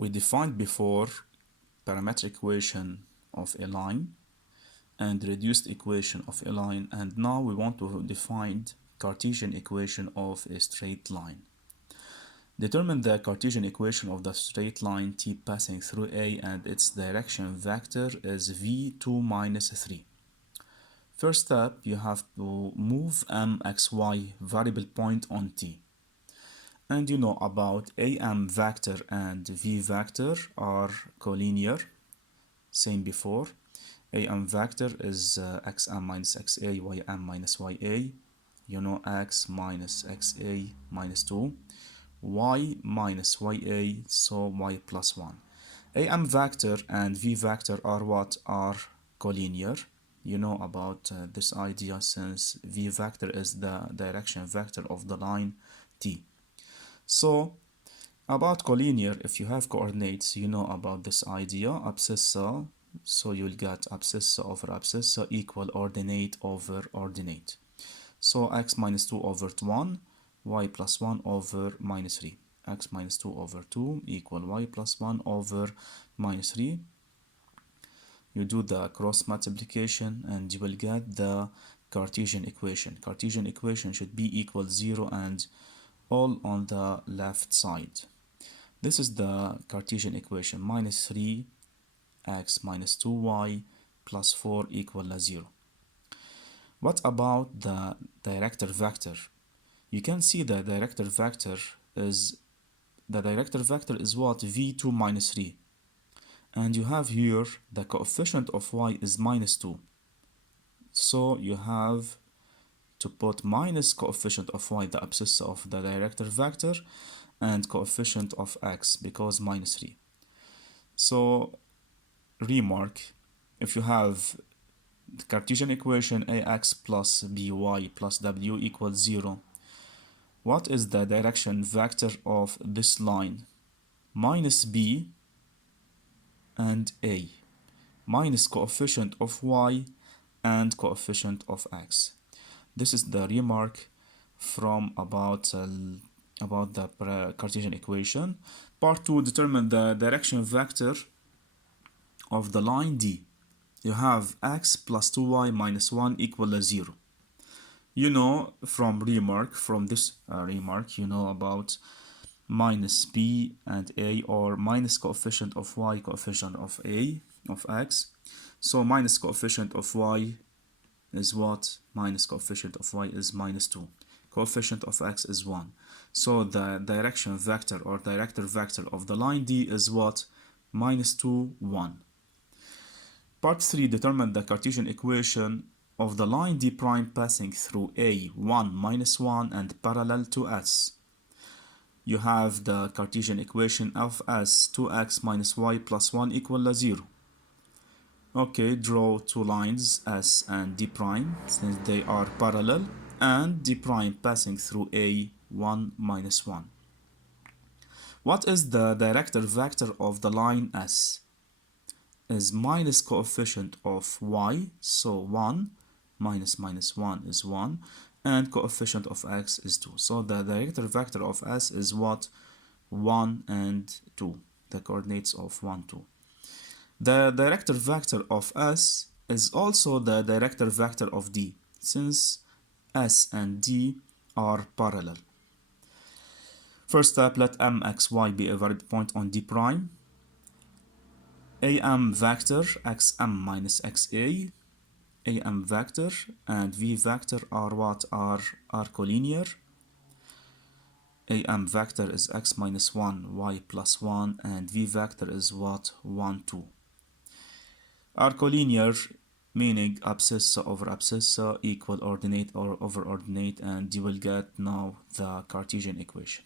We defined before parametric equation of a line and reduced equation of a line, and now we want to define Cartesian equation of a straight line. Determine the Cartesian equation of the straight line t passing through A and its direction vector is v2 minus 3. First step, you have to move mxy variable point on t. And you know about am vector and v vector are collinear, same before. Am vector is xm minus xa, ym minus ya. You know x minus xa minus 2, y minus ya, so y plus 1. Am vector and v vector are what? Are collinear. You know about this idea since v vector is the direction vector of the line t. So about collinear, if you have coordinates, you know about this idea, abscissa, so you'll get abscissa over abscissa equal ordinate over ordinate. So x minus 2 over 1, y plus 1 over minus 3. X minus 2 over 2 equal y plus 1 over minus 3. You do the cross multiplication and you will get the Cartesian equation. Cartesian equation should be equal 0 and all on the left side. This is the Cartesian equation, minus 3x minus 2y plus 4 equal 0. What about the director vector? You can see the director vector is what? v2 minus 3. And you have here the coefficient of y is minus 2. So you have to put minus coefficient of y, the abscissa of the director vector, and coefficient of x because minus 3. So remark, if you have the Cartesian equation ax plus by plus w equals 0, what is the direction vector of this line? Minus b and a, minus coefficient of y and coefficient of x. This is the remark from about the Cartesian equation. Part 2, determine the direction vector of the line D. You have x plus 2y minus 1 equal 0. You know from this remark, you know about minus b and a, or minus coefficient of y, coefficient of a, of x. So minus coefficient of y is what? Minus coefficient of y is minus 2. Coefficient of x is 1. So the direction vector or director vector of the line D is what? Minus 2, 1. Part 3, determine the Cartesian equation of the line D prime passing through A, 1, minus 1, and parallel to S. You have the Cartesian equation of S, 2x minus y plus 1 equal 0. Okay, draw two lines S and D prime since they are parallel, and D prime passing through A, 1 minus 1. What is the director vector of the line S? Is minus coefficient of y, so 1 minus minus 1 is 1, and coefficient of x is 2. So the director vector of S is what? 1 and 2, the coordinates of 1, 2. The director vector of S is also the director vector of D, since S and D are parallel. First step, let mxy be a variable point on D prime. Am vector xm minus xa, am vector and v vector are what? Are collinear. Am vector is x minus 1, y plus 1, and v vector is what? 1, 2. Are collinear, meaning abscissa over abscissa equal ordinate or over ordinate, and you will get now the Cartesian equation.